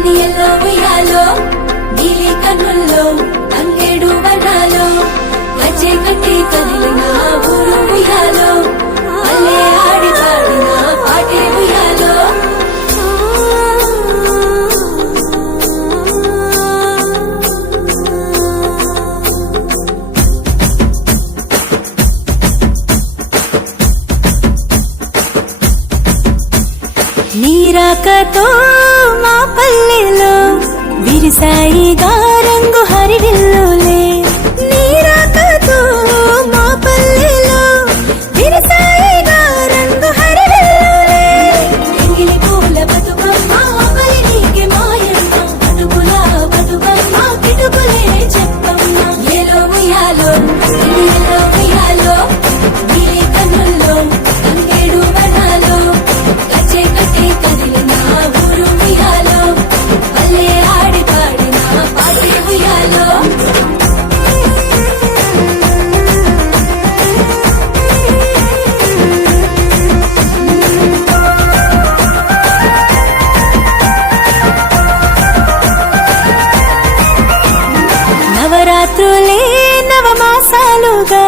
ఎనియల్లో ఉయ్యాలో నీలి కన్నుల్లో తంగేడు వర్ణాలో వచ్చే కట్టి కదిలిన ఊరు ఉయ్యాలో అల్లే ఆడి పాడిన పాటే ఉయ్యాలో నీరాకతో మా పల్లెలో విరిసాయిగా రంగు హరివిల్లులే నీరాకతో మా పల్లెలో విరిసాయిగా రంగు హరివిల్లులే ఎంగిలి పూల బతుకమ్మ ఒకలి నీకే మాయమ్మ బతుకుల బతుకమ్మ కిటుకులే చెప్పమ్మ ఏలో ఉయ్యాలో ఎనియల్లో ఉయ్యాలో నీలి కన్నుల్లో తంగేడు వర్ణాలో వచ్చే కట్టి కదిలిన ఊరు ఉయ్యాలో అల్లే ఆడి పాడిన పాటే ఉయ్యాలో నవరాత్రులే నవమాసాలుగా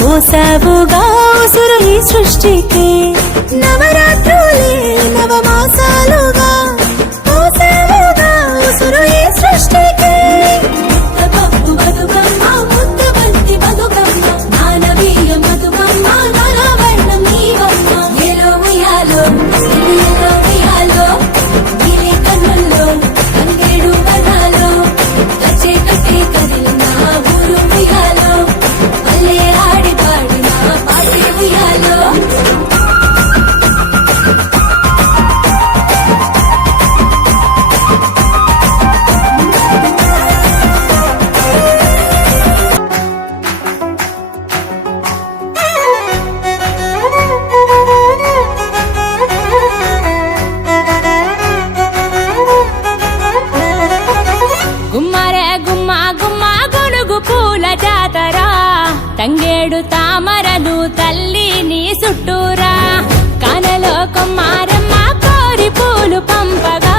పోసావుగా ఉసురు ఈ సృష్టికి నవరాత్రులే నవమాసాలుగా పోసావుగా ఉసురు ఈ సృష్టికి ముద్ద పప్పు బతుకమ్మ ముద్ద బంతి బతుకమ్మ మానవీయ బతుకమ్మ నలవర్ణం నీవమ్మ ఏలో ఉయ్యాలో ఎనియల్లో ఉయ్యాలో నీలి కన్నుల్లో తంగేడు వర్ణాలో వచ్చే కట్టి కదిలిన ఊరు ఉయ్యాలో అల్లే ఆడి పాడిన పాటే ఉయ్యాలో గుమ్మరే గుమ్మ గుమ్మ గొనుగు పూల జాతర తంగేడు తామరలు తల్లి నీ చుట్టూరా కానలో కొమ్మారమ్మ కోరి పూలు పంపగా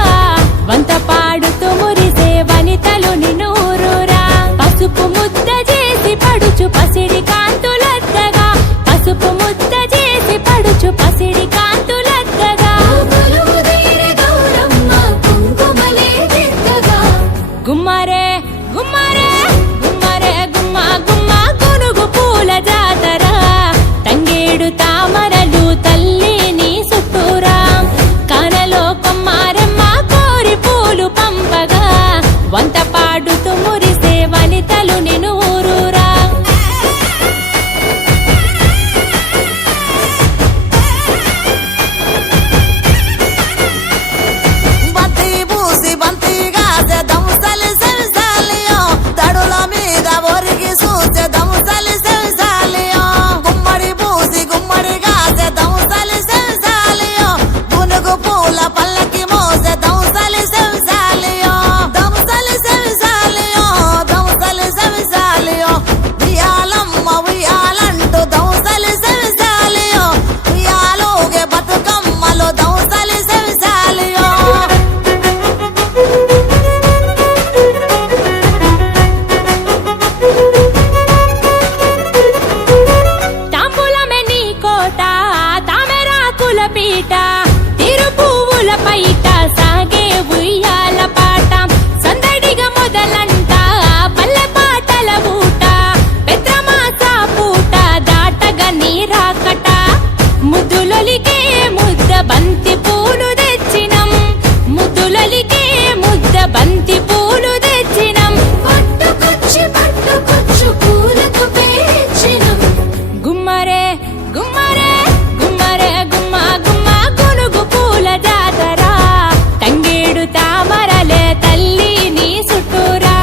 వంత పాడుతూ మురిసే వనితలు నిన్నూరురా పసుపు ముద్ద చేసి పడుచు పసిడి కాంతులద్దగా పసుపు ముద్ద చేసి పడుచు పసిడి కాంతులద్దగా గుమ్మరే గుమ్మరే గుమ్మరే గుమ్మ గుమ్మ గునుగు పూల జాతర తంగేడు తామరలు తల్లి నీ చుట్టూరా కానలో కొమ్మారమ్మ కోరి పూలు పంపగా వంత పాడుతూ మురిసే వనితలు నిన్ను ఊరూరా బంతి పూసి బంతిగా దముసలి సెవిసాలియో తడుల మీద ఒరిగి చూసే దముసలి సెవిసాలియో గుమ్మడి పూసి గుమ్మడిగా దముసలి సెవిసాలియో గునుగు పూల పల్లకి మోసే దముసలి సెవిసాలియో దముసలి సెవిసాలియో దముసలి సెవిసాలియో ఉయ్యాలమ్మ ఉయ్యాలంటూ దముసలి సెవిసాలియో ఉయ్యాలోగే బతుకమ్మలో దముసలి సెవిసాలియో తాంబూలమే నీ కోట తామెరాకుల పీట తిరు పువ్వుల పైట సాగే ఉయ్యాల పాట సందడిగా మొదలంట పల్లె పాటల ఊట పెద్రమాస పూట దాటగా నీరాకట ముద్దులొలికే ముద్ద బంతి పూలు తెచ్చినం ముద్దులొలికే ముద్ద బంతి పూలు తెచ్చినం పట్టుకొచ్చి పూలకు పేర్చినం గుమ్మరే గుమ్మరే గుమ్మరే గుమ్మ గుమ్మ గునుగు పూల జాతర తంగేడు తామరలే తల్లి నీ చుట్టూరా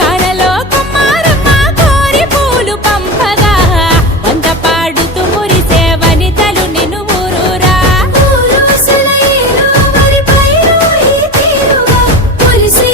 కానలో కొమ్మారమ్మ కోరి పూలు పంపగా వంత పాడుతూ మురిసే వనితలు నిన్ను ఊరూరా వరి పైరు ఈ తీరుగా మురిసి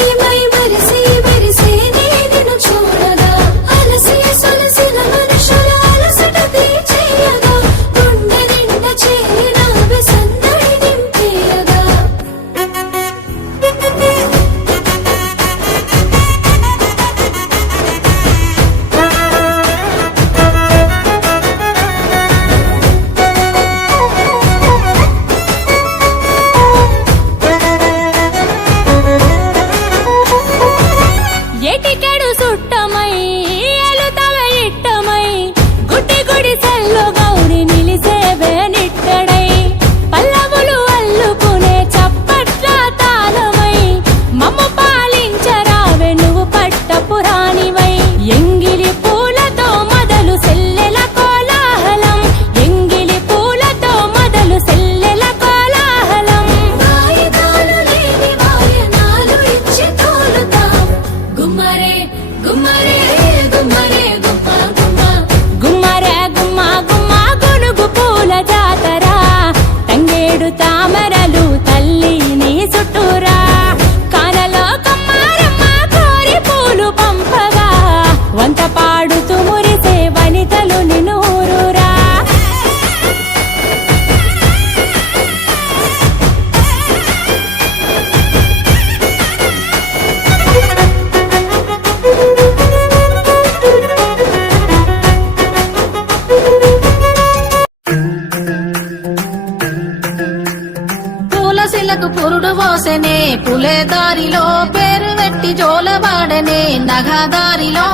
తులసిలకు పురుడు పోసెనే పులే దారిలో పేరు వెట్టి జోలబాడనే నగదారిలో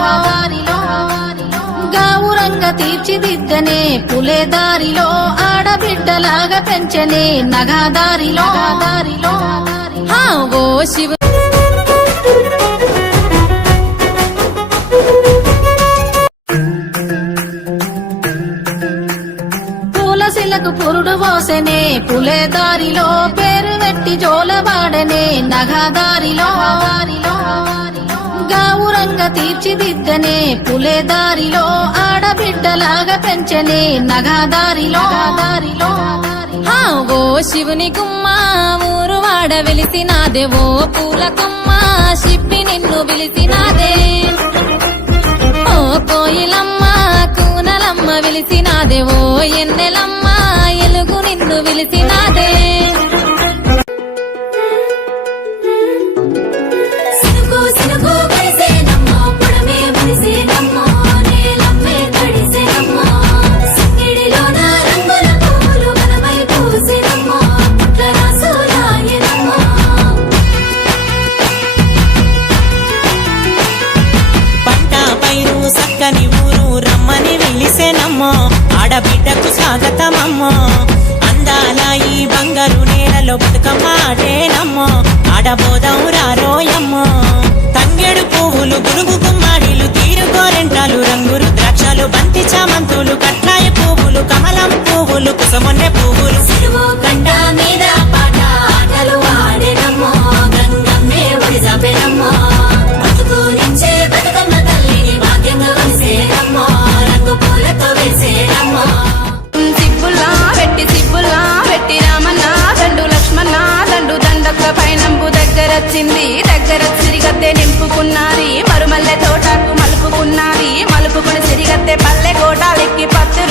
గావురంగ తీర్చిదిద్దనే పులే దారిలో ఆడబిడ్డలాగా పెంచనే నగదారిలో హా ఓ శివ తులసిలకు పురుడు పోసెనే పులే దారిలో పేరు వెట్టి జోలబాడనే నగదారిలో గావురంగ తీర్చిదిద్దనే పులే దారిలో ఆడబిడ్డలాగా పెంచనే నగదారిలో హా ఓ శివుని గుమ్మ ఊరు వాడ వెలిసినాదే ఓ పూల కొమ్మ శిప్పి నిన్ను పిలిసినాదే ఓ కోయిలమ్మ కూనలమ్మ విలిసినాదే ఓ ఎన్నెలమ్మ ఎలుగు నిన్ను విలిసినాదే సినుకు సినుకు కలిసేనమ్మో పుడమే మురిసేనమ్మో నేలమ్మే తడిసేనమ్మో సింగిడిలోన రంగుల పూలు మనమై పూసేనమ్మో పుట్ల రాసులాయనమ్మో పంట పైరు సక్కని ఊరు రమ్మని వెలిసేనమ్మో ఆడబిడ్డకు స్వాగతమమ్మో అందాల ఈ బంగారు నేలలో బతుకమ్మ ఆడేనమ్మో ఆడబోదం రారోయమ్మో తంగెడు పువ్వులు గునుగు గుమ్మాడిలు తీరు గోరెంటాలు రంగురు ద్రాక్షలు బంతి చామంతులు కట్లాయ పువ్వులు కమలం పువ్వులు కుసమొన్నె పువ్వులు సిరువు కండ మీద పాట ఆటలు ఆడేనమ్మో గంగమ్మే ఒడిసపెనమ్మో బతుకునిచ్చే బతుకమ్మ తల్లిని భాగ్యంగా వలిసేనమ్మో రంగు పూలతో వేసేనమ్మో సిబ్బుల్లా పెట్టి రామన్న దండు లక్ష్మణ దండు దండొక్క పైనంబు దగ్గరొచ్చింది సిరిగద్దె నింపుకున్నది మరుమల్లె తోటకు మలుపుకున్నది మలుపుకుని సిరిగద్దె పల్లె కోటాలెక్కి పత్తు